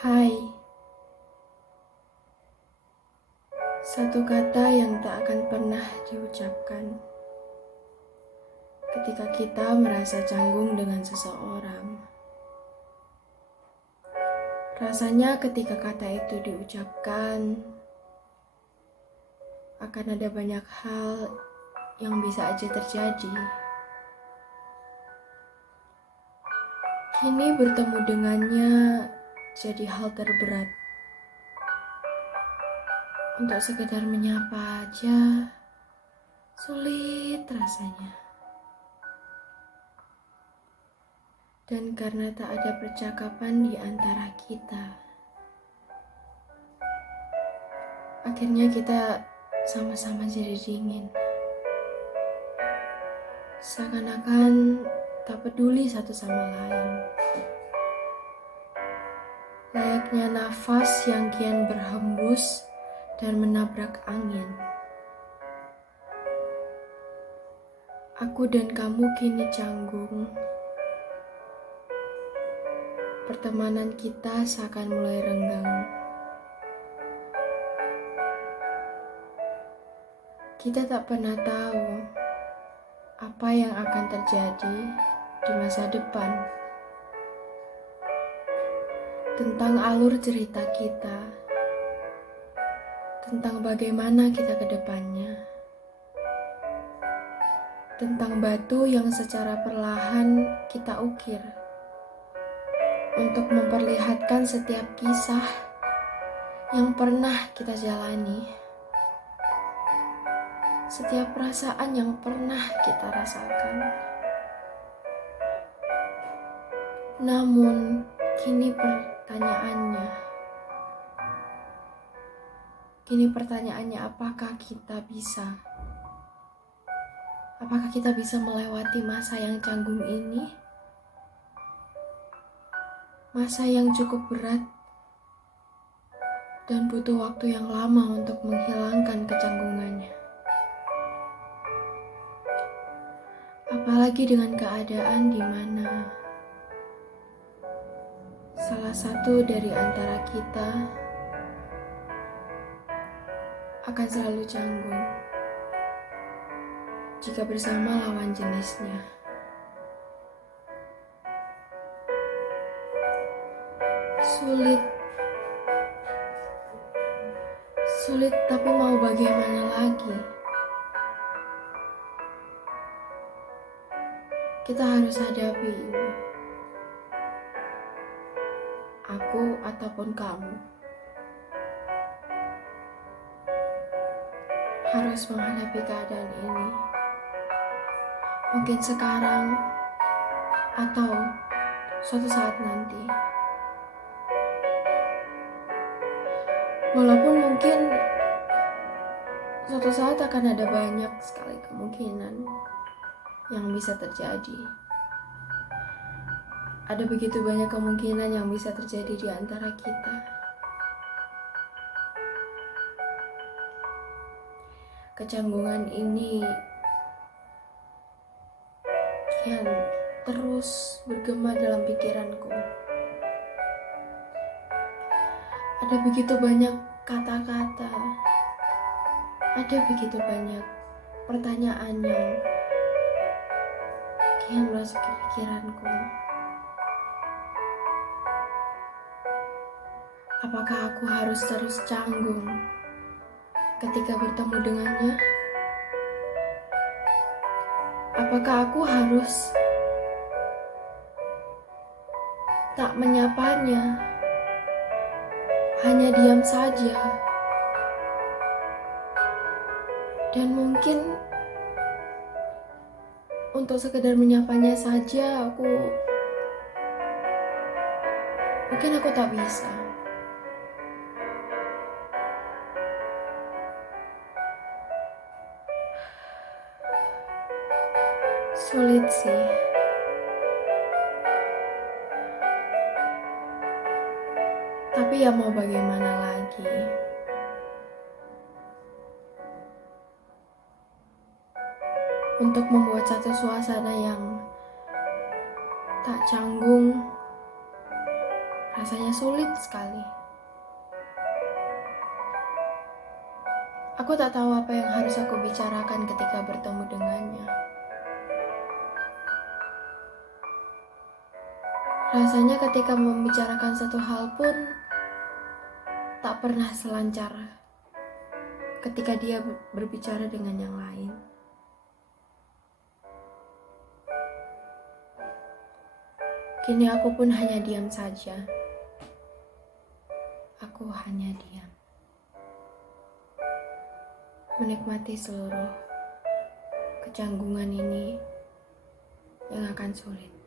Hai, satu kata yang tak akan pernah diucapkan ketika kita merasa canggung dengan seseorang. Rasanya ketika kata itu diucapkan, akan ada banyak hal yang bisa aja terjadi. Kini bertemu dengannya jadi hal terberat. Untuk sekedar menyapa aja, sulit rasanya. Dan karena tak ada percakapan di antara kita, akhirnya kita sama-sama jadi dingin. Seakan-akan tak peduli satu sama lain. Layaknya nafas yang kian berhembus dan menabrak angin. Aku dan kamu kini canggung. Pertemanan kita seakan mulai renggang. Kita tak pernah tahu apa yang akan terjadi di masa depan. Tentang alur cerita kita, tentang bagaimana kita ke depannya, tentang batu yang secara perlahan kita ukir untuk memperlihatkan setiap kisah yang pernah kita jalani, setiap perasaan yang pernah kita rasakan. Namun, kini pertanyaannya apakah kita bisa? Apakah kita bisa melewati masa yang canggung ini? Masa yang cukup berat dan butuh waktu yang lama untuk menghilangkan kecanggungannya. Apalagi dengan keadaan di mana salah satu dari antara kita akan selalu canggung jika bersama lawan jenisnya. Sulit tapi mau bagaimana lagi? Kita harus hadapi ini. Aku ataupun kamu harus menghadapi keadaan ini. Mungkin sekarang atau suatu saat nanti. Walaupun mungkin suatu saat akan ada banyak sekali kemungkinan yang bisa terjadi. Ada begitu banyak kemungkinan yang bisa terjadi di antara kita. Kecanggungan ini kian terus bergema dalam pikiranku. Ada begitu banyak kata-kata, ada begitu banyak pertanyaan yang kian masuk ke pikiranku. Apakah aku harus terus canggung ketika bertemu dengannya? Apakah aku harus tak menyapanya, hanya diam saja? Dan mungkin untuk sekedar menyapanya saja mungkin aku tak bisa. Sulit sih. Tapi ya mau bagaimana lagi? Untuk membuat satu suasana yang tak canggung, Rasanya sulit sekali. Aku tak tahu apa yang harus aku bicarakan ketika bertemu dengannya. Rasanya ketika membicarakan satu hal pun tak pernah selancar ketika dia berbicara dengan yang lain. Kini aku pun hanya diam saja. Aku hanya diam, menikmati seluruh kecanggungan ini yang akan sulit.